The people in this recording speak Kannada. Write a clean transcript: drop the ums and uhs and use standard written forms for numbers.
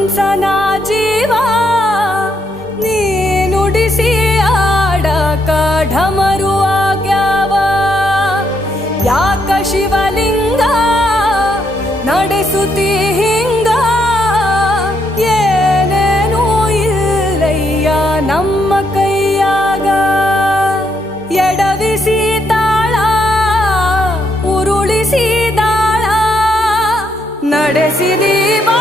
ಹಂಸನ ಜೀವ ನೀ ನುಡಿಸಿ ಆಡಕ ಢಮರು ಆಗ್ಯಾವ ಯಾಕ ಶಿವಲಿಂಗ ನಡೆಸುತ್ತಿ ಹಿಂಗ ಏನೇನೂ ಇಲ್ಲಯ್ಯ ನಮ್ಮ ಕೈಯಾಗ ಎಡವಿಸಿ ತಾಳ ಉರುಳಿಸಿ ದಾಳ ನಡೆಸಿದಿ ಬಾ